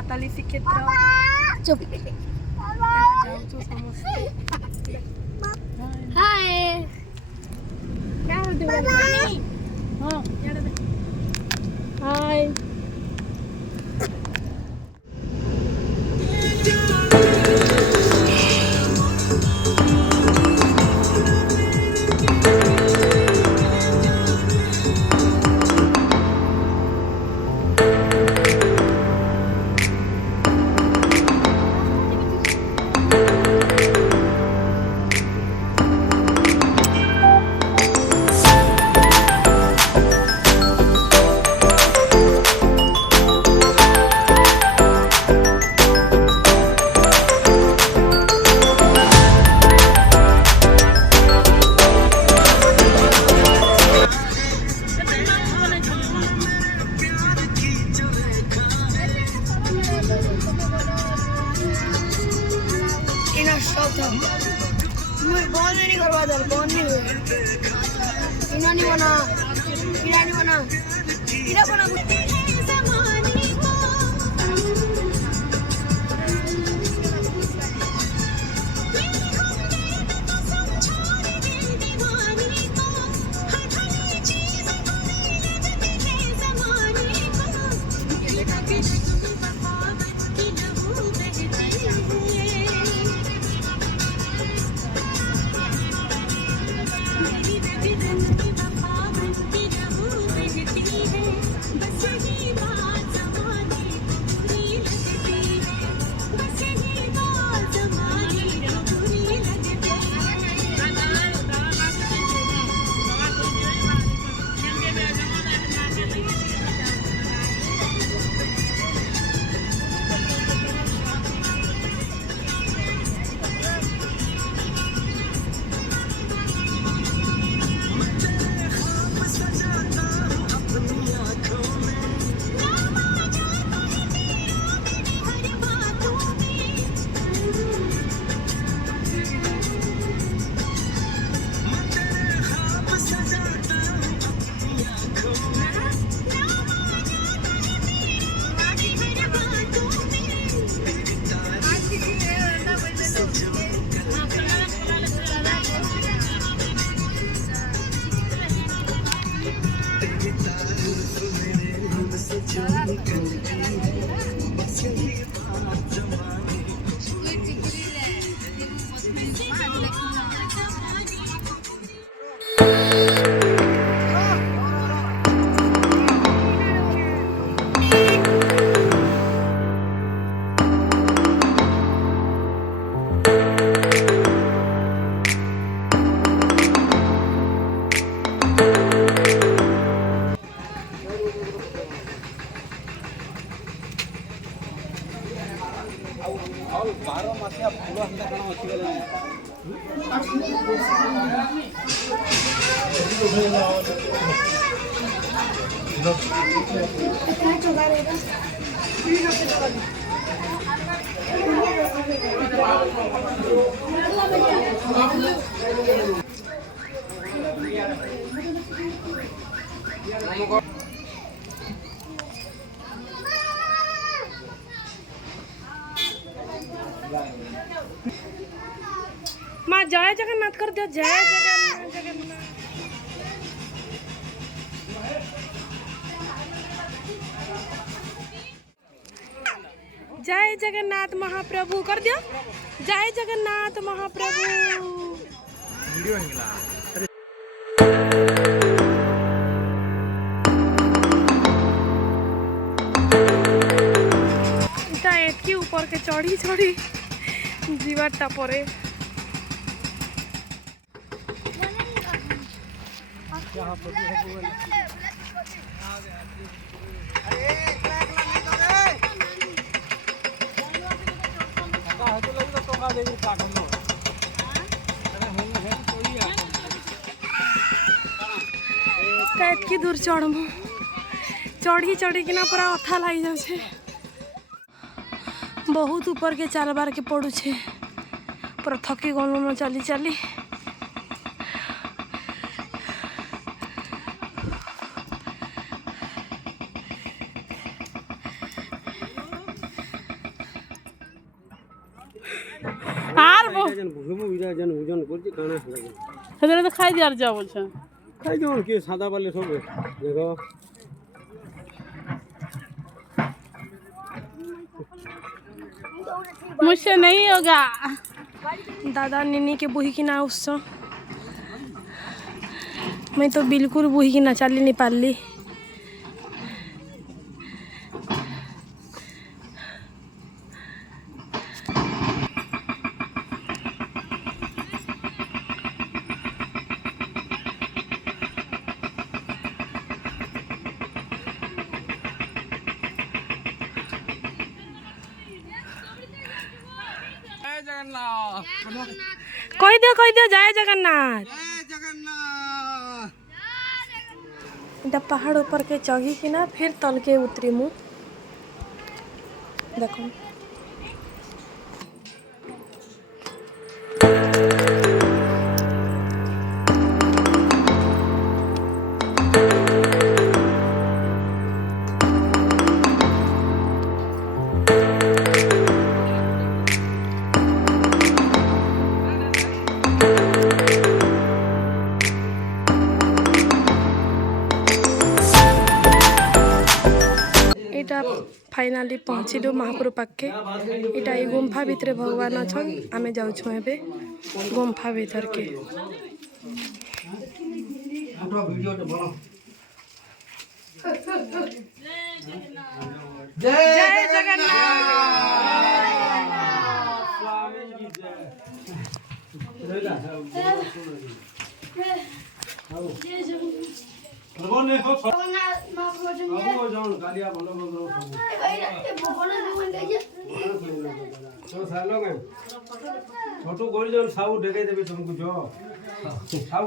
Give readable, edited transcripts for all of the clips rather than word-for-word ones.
पाताली श्रीक्षेत्र चुप हाय क्या होते हाँ हाय नहीं करवा दो कौन नहीं हुए इना नहीं बना कीड़ा नहीं बना कीड़ा बना माँ जय जगन्नाथ कर दियो जय जगन्नाथ जगन्नाथ जय जगन्नाथ महाप्रभु कर दियो जय जगन्नाथ महाप्रभु इटा एतकी ऊपर के चढ़ी चढ़ी जीवाटा परे एतकी दूर चढ़मु चढ़ी चढ़ी किना पूरा अथा लग जाए बहुत ऊपर के चालबार के पड़ू छे पूरा थकी गलु चली चली जन ओजन करछि काना लगे সেটা তো খাই দিয়ার যা বলছে खाई जोन के सादा वाले सब देखो मुझसे नहीं होगा दादा निनी के बुही की ना उससे मैं तो बिल्कुल बुही की ना चली नहीं पाली कही दियो जय जगन्नाथ इटा पहाड़ ऊपर के चढ़ी कि ना फिर तल के उतरी मु देखो फाइनाली पहुँचलु महापुर पाखे इटा ये गुम्फा भितर भगवान अच्छा आमे जाऊँ एबे गुम्फा भीतर के जय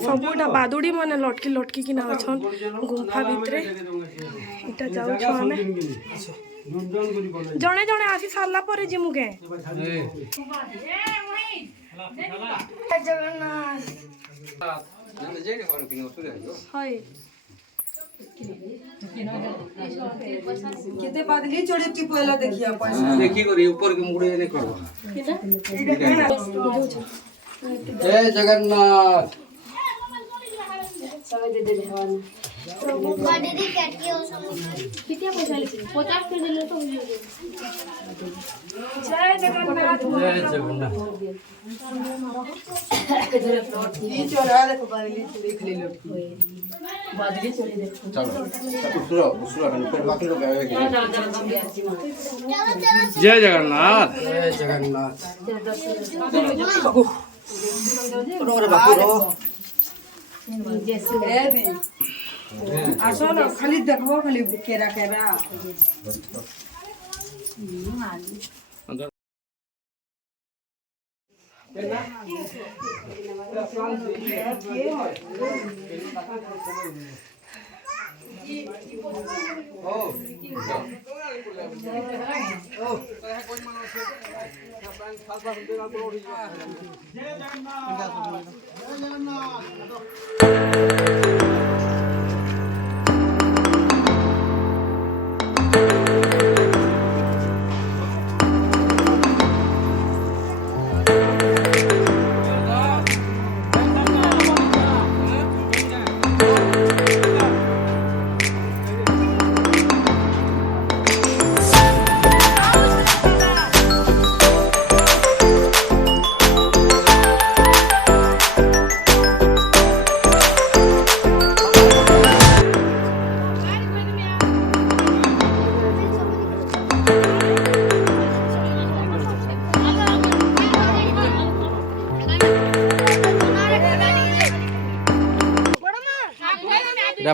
सबुटा बादुड़ी माने लटकी लटकी कि ना अछन गुम्फा भितर इटा जाऊ छ हमें जणे जणे आसी सारला परे जिमु के जगन्नाथ हाय केते बादली चढ़े की पहला देखिया पैसा देखी करी ऊपर के मुड़े ने करो जय जगन्नाथ दीदी कैटियो कितना पैसा लेते 50 के दिले तो जय जगन्नाथ जय जगन्नाथ ये चढ़ा देखो बादली देख ले लटकी बादली चढ़े देखो चलो सुरो फिर बाकी लोग आएंगे जय जगन्नाथ जय जगन्नाथ आसो ना खाली देखबो खाली केरा केरा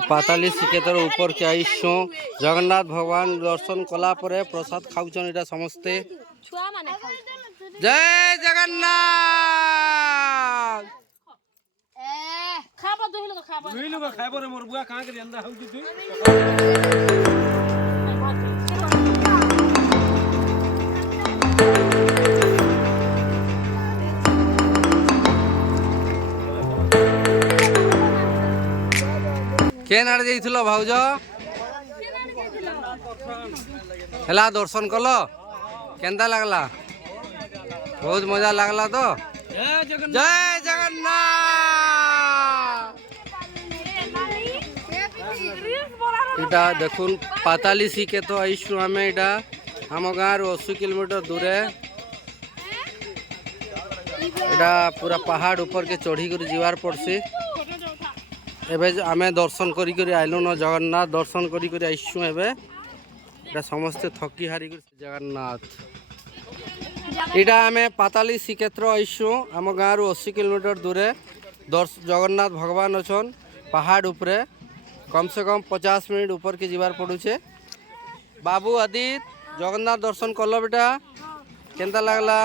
पाताली श्रीक्षेत्र ऊपर के आईसु जगन्नाथ भगवान दर्शन कला परे प्रसाद खाउछन एटा समस्ते जय जगन्नाथ खाबा दुही लोग खाइबो रे मोर बुआ कहां के अंदर हउजी तू केन आड़े जाइथिलो भाउज हेला दर्शन कलो केंदा लागला बहुत मजा लागला तो जय जगन्नाथ। इटा देखुन पाताली श्रीक्षेत्र आईसु आम इटा आम गाँव 80 किलोमीटर दूरे इटा पूरा पहाड़ ऊपर के चढ़ी कर जीवार पड़सी। एबे आमे दर्शन करी करी आइलु न जगन्नाथ दर्शन करी करी आइसु। एबे इटा समस्ते थकी हारी कर जगन्नाथ इटा आमे पाताली श्रीक्षेत्र आइसु आम गाँव 80 किलोमीटर दूरे जगन्नाथ भगवान अछन पहाड़ उपरे कम से कम 50 मिनट ऊपर के जीवार पड़ुछे। बाबू आदित जगन्नाथ दर्शन कल बेटा केनता लागला?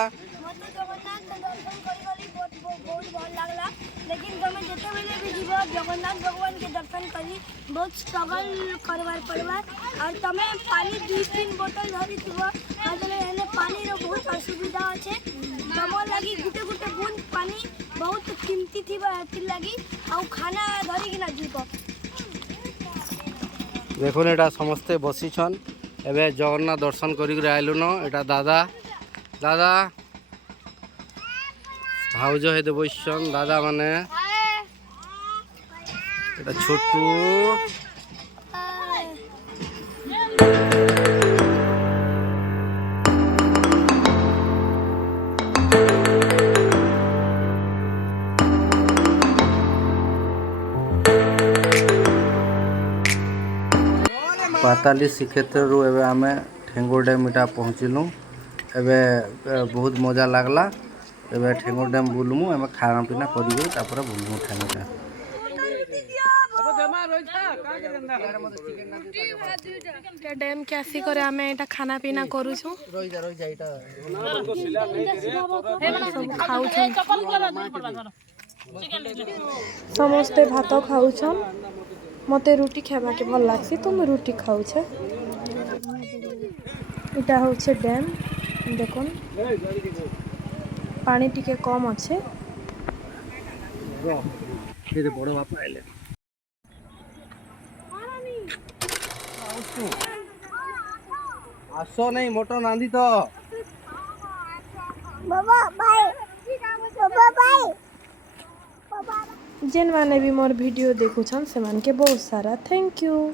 लेकिन तुम्हें जिते बेले भी जीव जगन्नाथ भगवान के दर्शन करी बहुत स्ट्रगल करवार पड़वा और तुम्हें पानी 2-3 बोतल धरी थी एने पानी रो बहुत असुविधा अच्छे तुम लगी गुटे गुटे बूंद पानी बहुत कीमती थी लगी और खाना धरी कि ना जीव। देखुन एटा समस्ते बसीछन एबे जगन्नाथ दर्शन करी आइलु न। एटा दादा दादा भाउज हे देवैशन दादा माने एटा छोटू पाताली श्रीक्षेत्र एबे आमे ठेंगो डैम इटा पहुँचलु। एबे बहुत मजा लागला। एबे ठेंगो डैम बुलमु एमे खाना पीना करी तापर बुलमु ठेंगो डैम। डैम के आसी करे आमे एटा खाना पीना करू छु समस्ते भात खाऊछन। मते रोटी खावा के भल लागसी तो मैं रोटी खाऊ छे। इटा होछे डैम देखुन पानी टिके कम अच्छे। बड़ बापा आइले आसो नहीं मोटर नांदी तो बाबा बाय बाबा बाय जेन माने भी मोर वीडियो देखुछन से मान के बहुत सारा थैंक यू।